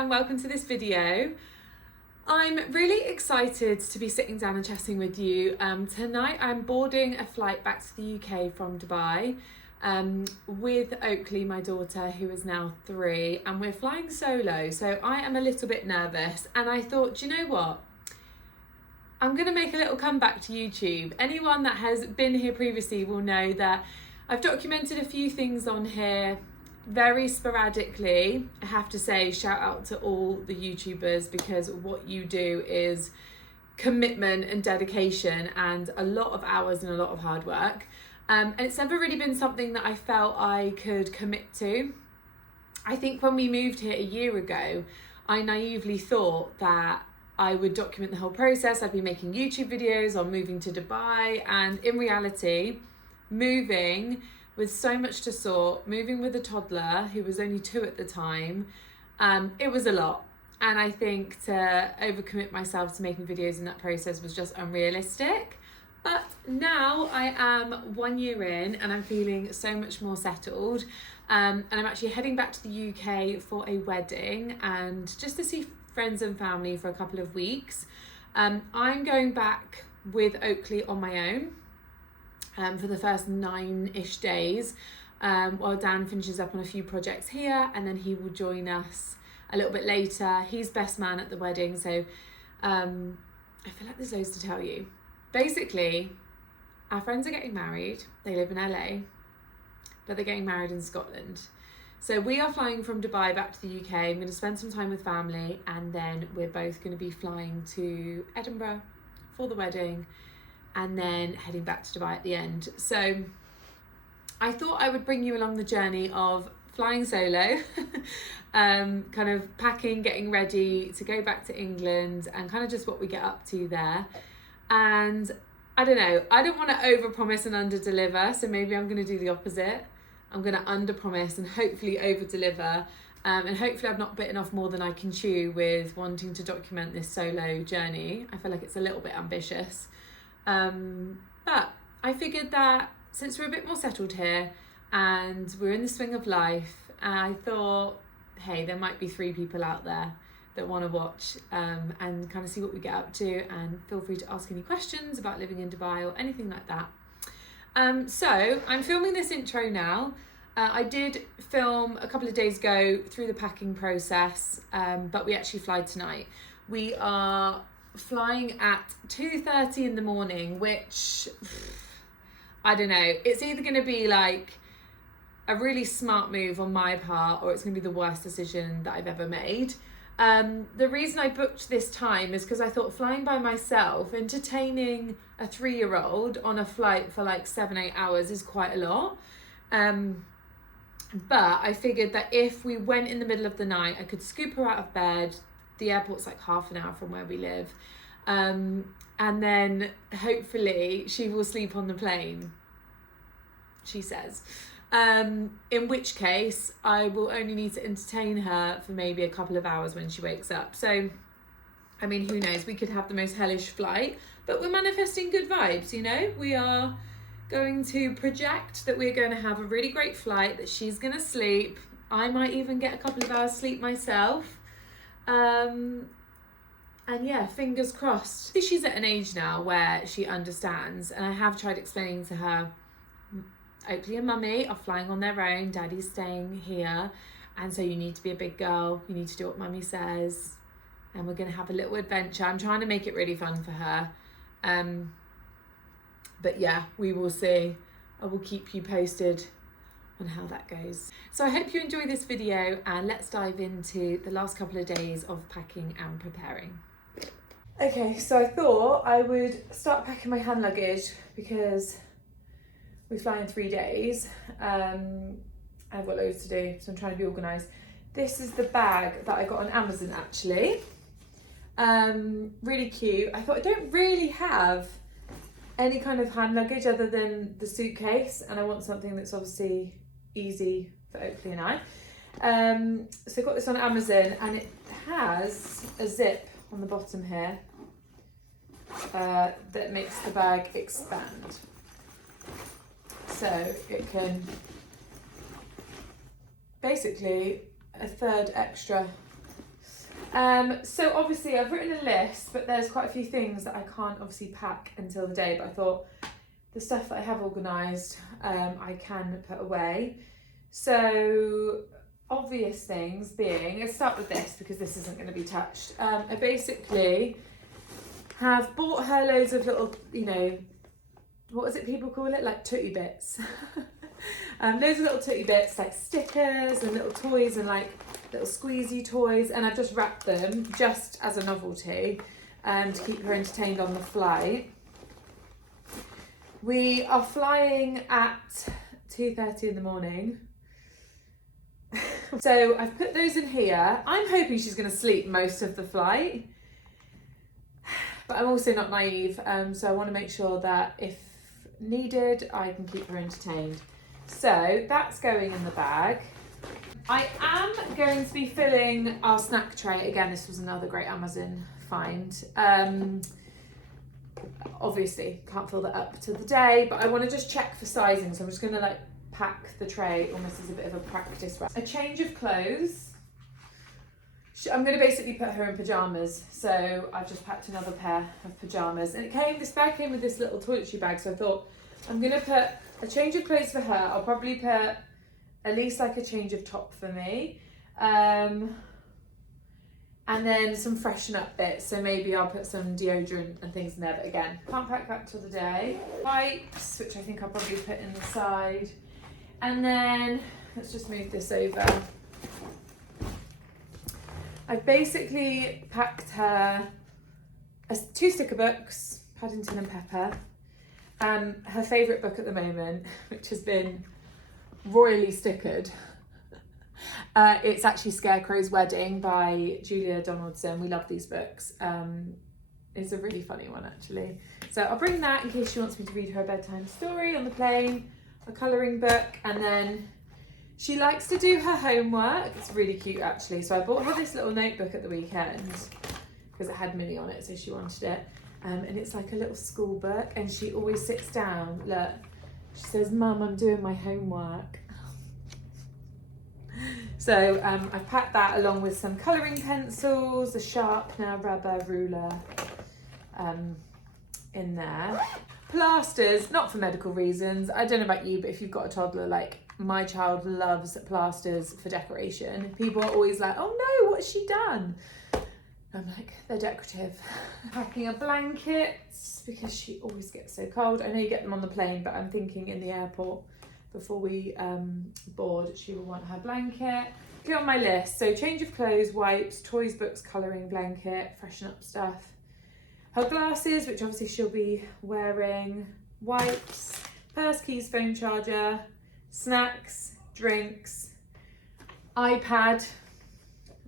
and welcome to this video. I'm really excited to be sitting down and chatting with you. Tonight I'm boarding a flight back to the UK from Dubai with Oakley, my daughter, who is now 3, and we're flying solo, so I am a little bit nervous, and I thought, do you know what? I'm going to make a little comeback to YouTube. Anyone that has been here previously will know that I've documented a few things on here very sporadically. I have to say, shout out to all the YouTubers, because what you do is commitment and dedication and a lot of hours and a lot of hard work. And it's never really been something that I felt I could commit to. I think when we moved here a year ago, I naively thought that I would document the whole process. I'd be making YouTube videos on moving to Dubai, and in reality, moving with so much to sort, moving with a toddler who was only 2 at the time, it was a lot. And I think to overcommit myself to making videos in that process was just unrealistic. But now I am 1 year in and I'm feeling so much more settled. And I'm actually heading back to the UK for a wedding and just to see friends and family for a couple of weeks. I'm going back with Oakley on my own for the first 9-ish days, while Dan finishes up on a few projects here, and then he will join us a little bit later. He's best man at the wedding, so I feel like there's loads to tell you. Basically, our friends are getting married. They live in LA, but they're getting married in Scotland. So we are flying from Dubai back to the UK. I'm going to spend some time with family, and then we're both going to be flying to Edinburgh for the wedding, and then heading back to Dubai at the end. So I thought I would bring you along the journey of flying solo, kind of packing, getting ready to go back to England, and kind of just what we get up to there. And I don't know, I don't want to overpromise and underdeliver, so maybe I'm going to do the opposite. I'm going to underpromise and hopefully overdeliver. And hopefully I've not bitten off more than I can chew with wanting to document this solo journey. I feel like it's a little bit ambitious. But I figured that since we're a bit more settled here and we're in the swing of life, I thought, hey, there might be 3 people out there that want to watch and kind of see what we get up to, and feel free to ask any questions about living in Dubai or anything like that. So I'm filming this intro now. I did film a couple of days ago through the packing process, but we actually fly tonight. We are flying at 2:30 in the morning, which I don't know, it's either going to be like a really smart move on my part, or it's going to be the worst decision that I've ever made. The reason I booked this time is because I thought flying by myself, entertaining a 3-year-old on a flight for like 7-8 hours is quite a lot. But I figured that if we went in the middle of the night, I could scoop her out of bed. The airport's like half an hour from where we live. And then hopefully she will sleep on the plane, she says. In which case I will only need to entertain her for maybe a couple of hours when she wakes up. So, I mean, who knows? We could have the most hellish flight, but we're manifesting good vibes, you know? We are going to project that we're going to have a really great flight, that she's going to sleep. I might even get a couple of hours sleep myself. And yeah, fingers crossed. She's at an age now where she understands, and I have tried explaining to her, Oakley and Mummy are flying on their own, Daddy's staying here, and so you need to be a big girl, you need to do what Mummy says, and we're going to have a little adventure. I'm trying to make it really fun for her. But yeah, we will see. I will keep you posted on how that goes. So I hope you enjoy this video, and let's dive into the last couple of days of packing and preparing. Okay, so I thought I would start packing my hand luggage because we fly in 3 days. I've got loads to do, so I'm trying to be organised. This is the bag that I got on Amazon actually. Really cute. I thought I don't really have any kind of hand luggage other than the suitcase, and I want something that's obviously easy for Oakley and I. So I got this on Amazon, and it has a zip on the bottom here that makes the bag expand. So it can basically a third extra So obviously I've written a list, but there's quite a few things that I can't obviously pack until the day, but I thought the stuff that I have organised, I can put away. So obvious things being, let's start with this because this isn't going to be touched. I basically have bought her loads of little, you know, what is it people call it? Like tootie bits. Loads of little tootie bits, like stickers and little toys and like little squeezy toys, and I've just wrapped them just as a novelty to keep her entertained on the flight. We are flying at 2:30 in the morning. So I've put those in here. I'm hoping she's going to sleep most of the flight, but I'm also not naive, so I want to make sure that if needed I can keep her entertained. So that's going in the bag. I am going to be filling our snack tray. Again, this was another great Amazon find. Obviously can't fill that up to the day, but I want to just check for sizing, so I'm just going to like pack the tray almost as a bit of a practice run. A change of clothes. I'm going to basically put her in pyjamas, so I've just packed another pair of pyjamas, and this bag came with this little toiletry bag, so I thought I'm going to put a change of clothes for her. I'll probably put at least like a change of top for me, and then some freshen up bits, so maybe I'll put some deodorant and things in there, but again, can't pack that till the day. Wipes, which I think I'll probably put in the side, and then let's just move this over. I've basically packed her 2 sticker books, Paddington and Pepper, her favourite book at the moment, which has been royally stickered. It's actually Scarecrow's Wedding by Julia Donaldson. We love these books. It's a really funny one actually. So I'll bring that in case she wants me to read her a bedtime story on the plane, a colouring book, and then she likes to do her homework. It's really cute actually. So I bought her this little notebook at the weekend because it had Minnie on it, so she wanted it. And it's like a little school book, and she always sits down, look, she says, "Mum, I'm doing my homework." So I've packed that along with some colouring pencils, a sharpener, rubber, ruler in there. Plasters, not for medical reasons. I don't know about you, but if you've got a toddler, like my child loves plasters for decoration. People are always like, "Oh no, what's she done?" I'm like, they're decorative. Packing a blanket because she always gets so cold. I know you get them on the plane, but I'm thinking in the airport before we board, she will want her blanket. Get on my list. So change of clothes, wipes, toys, books, colouring, blanket, freshen up stuff. Her glasses, which obviously she'll be wearing, wipes, purse, keys, phone charger, snacks, drinks, iPad,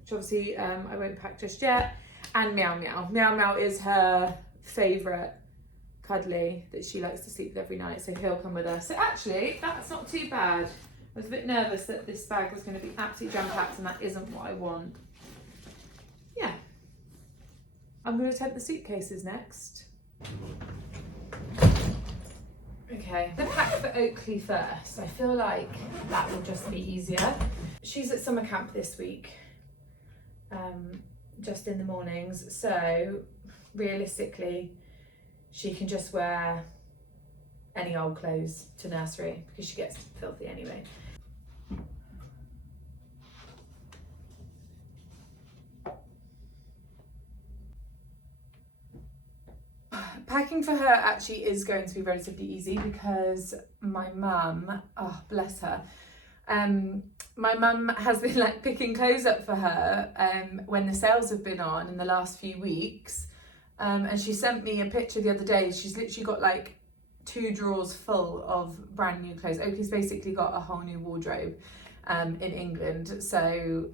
which obviously I won't pack just yet, and Meow Meow. Meow Meow is her favourite cuddly that she likes to sleep with every night, so he'll come with us. So actually, that's not too bad. I was a bit nervous that this bag was going to be absolutely jam-packed, and that isn't what I want. Yeah. I'm going to attempt the suitcases next. Okay, the pack for Oakley first. I feel like that will just be easier. She's at summer camp this week, just in the mornings, so realistically she can just wear any old clothes to nursery because she gets filthy anyway. Packing for her actually is going to be relatively easy because my mum, oh bless her, my mum has been like picking clothes up for her when the sales have been on in the last few weeks, and she sent me a picture the other day. She's literally got like 2 drawers full of brand new clothes. Oakley's basically got a whole new wardrobe in England, so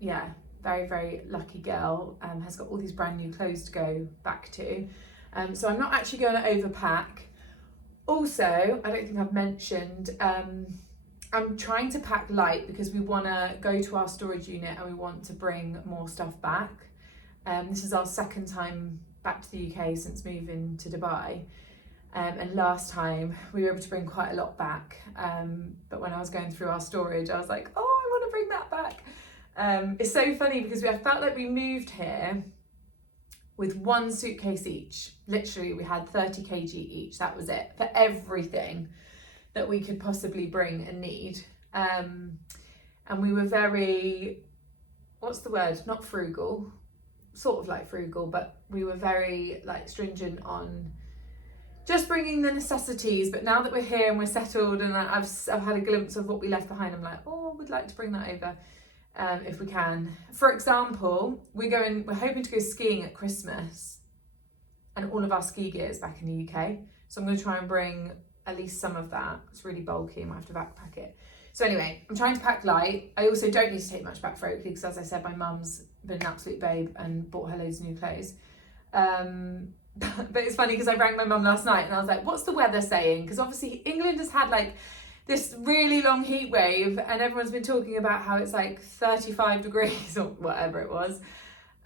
yeah, very, very lucky girl, has got all these brand new clothes to go back to. So I'm not actually going to overpack. Also, I don't think I've mentioned, I'm trying to pack light because we want to go to our storage unit and we want to bring more stuff back. This is our 2nd time back to the UK since moving to Dubai. And last time we were able to bring quite a lot back. But when I was going through our storage, I was like, oh, I want to bring that back. It's so funny because I felt like we moved here with one suitcase each. Literally, we had 30 kg each. That was it for everything that we could possibly bring and need. And we were very, what's the word? Not frugal, sort of like frugal, but we were very like stringent on just bringing the necessities. But now that we're here and we're settled and I've had a glimpse of what we left behind, I'm like, oh, we'd like to bring that over if we can. For example, we're hoping to go skiing at Christmas, and all of our ski gear is back in the UK. So I'm going to try and bring at least some of that. It's really bulky, I might have to backpack it. So anyway, I'm trying to pack light. I also don't need to take much back for Oakley because, as I said, my mum's been an absolute babe and bought her loads of new clothes. But it's funny because I rang my mum last night and I was like, what's the weather saying? Because obviously England has had like this really long heat wave and everyone's been talking about how it's like 35 degrees or whatever it was.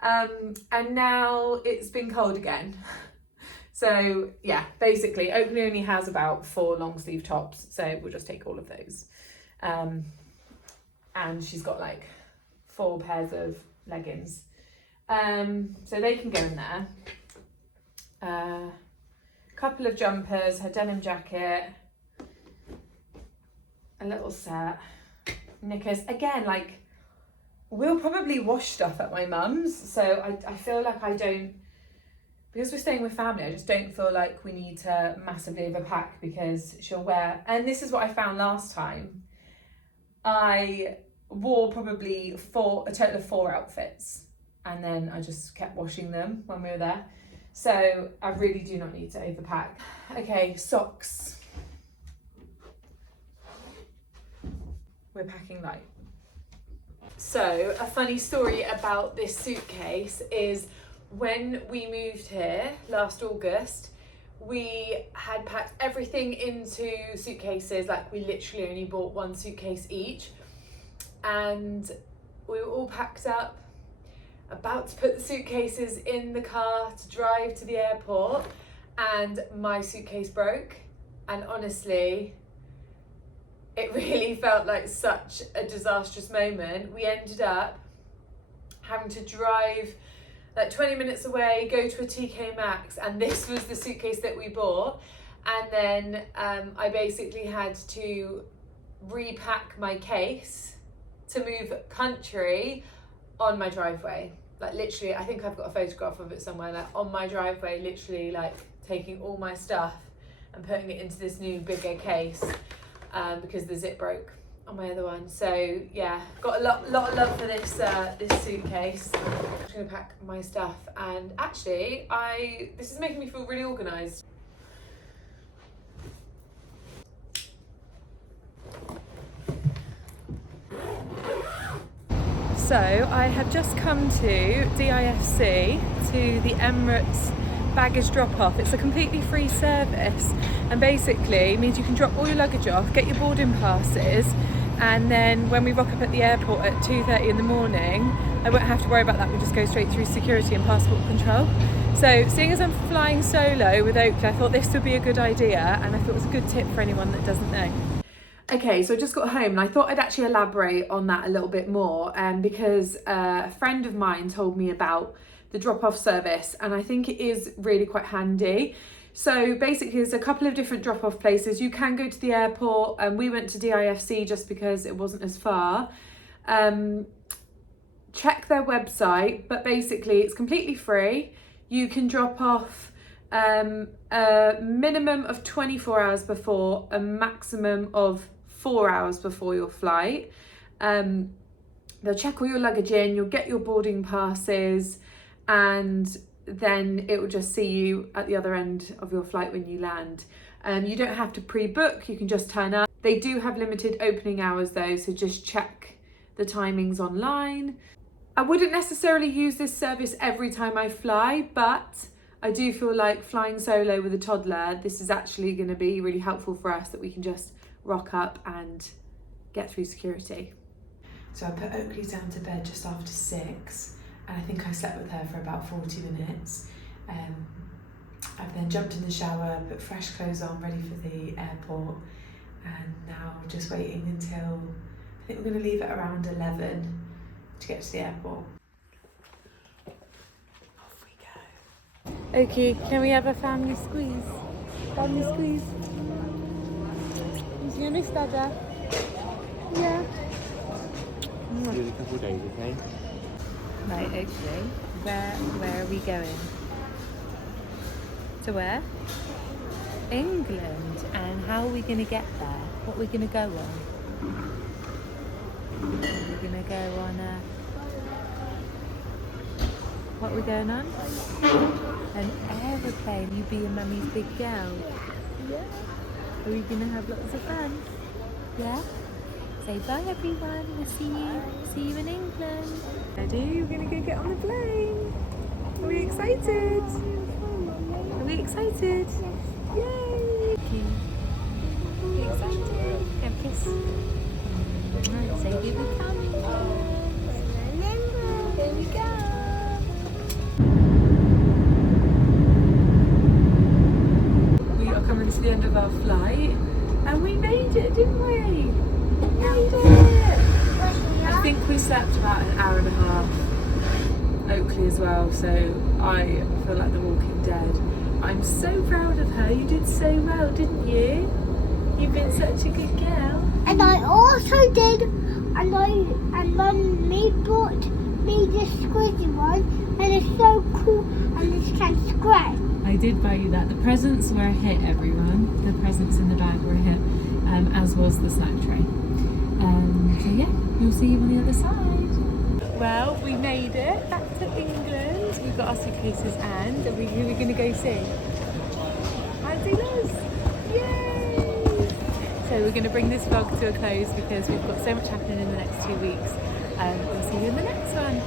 And now it's been cold again. So yeah, basically Oakley only has about 4 long sleeve tops, so we'll just take all of those. And she's got like 4 pairs of leggings. So they can go in there. Couple of jumpers, her denim jacket, a little set, knickers. Again, like, we'll probably wash stuff at my mum's, so I feel like because we're staying with family, I just don't feel like we need to massively overpack because she'll wear, and this is what I found last time, I wore probably a total of 4 outfits, and then I just kept washing them when we were there. So I really do not need to overpack. Okay, socks. We're packing light. So a funny story about this suitcase is when we moved here last August, we had packed everything into suitcases. Like, we literally only bought 1 suitcase each, and we were all packed up, about to put the suitcases in the car to drive to the airport, and my suitcase broke. And honestly, it really felt like such a disastrous moment. We ended up having to drive like 20 minutes away, go to a TK Maxx, and this was the suitcase that we bought. And then I basically had to repack my case to move country on my driveway. Like, literally, I think I've got a photograph of it somewhere, like on my driveway, literally like taking all my stuff and putting it into this new bigger case because the zip broke on my other one. So yeah, got a lot of love for this this suitcase. I'm just gonna pack my stuff, and actually this is making me feel really organised. So I have just come to DIFC, to the Emirates baggage drop-off. It's a completely free service, and basically means you can drop all your luggage off, get your boarding passes, and then when we rock up at the airport at 2:30 in the morning, I won't have to worry about that. We just go straight through security and passport control. So seeing as I'm flying solo with Oakley, I thought this would be a good idea, and I thought it was a good tip for anyone that doesn't know. Okay, so I just got home and I thought I'd actually elaborate on that a little bit more because a friend of mine told me about the drop-off service, and I think it is really quite handy. So basically there's a couple of different drop-off places. You can go to the airport, and we went to DIFC just because it wasn't as far. Check their website, but basically it's completely free. You can drop off a minimum of 24 hours before, a maximum of 4 hours before your flight. They'll check all your luggage in, you'll get your boarding passes, and then it will just see you at the other end of your flight when you land. You don't have to pre-book, you can just turn up. They do have limited opening hours though, so just check the timings online. I wouldn't necessarily use this service every time I fly, but I do feel like flying solo with a toddler, this is actually going to be really helpful for us, that we can just rock up and get through security. So I put Oakley down to bed just after 6, and I think I slept with her for about 40 minutes. I've then jumped in the shower, put fresh clothes on, ready for the airport, and now just waiting until, I think we're going to leave at around 11 to get to the airport. Off we go. Okay, can we have a family squeeze? Family squeeze. Is you miss Dada? Yeah. Do it a couple of days, okay? Right, okay. Where are we going? To where? England. And how are we going to get there? What are we going to go on? We're going to go on a... What are we going on? An aeroplane. You be a mummy's big girl. Yeah. Are we going to have lots of fun? Yeah? Say bye everyone. We'll see you in England. Ready? We're going to go get on the plane. Are we excited? Are we excited? Yay! Are you excited? Have a kiss. Say here we come. Here we go. We are coming to the end of our flight and we made it, didn't we? Made it! I think we slept about an hour and a half. Oakley as well, so I feel like the Walking Dead. I'm so proud of her. You did so well, didn't you? You've been such a good girl. And I also did, and Mummy bought me this squishy one, and it's so cool, and it can scratch. I did buy you that. The presents were a hit, everyone. The presents in the bag were a hit, as was the snack tray. So yeah, we'll see you on the other side. Well, we made it back to England. We've got our suitcases and who are we going to go see? Auntie Liz! Yay! So we're going to bring this vlog to a close because we've got so much happening in the next 2 weeks. We'll see you in the next one.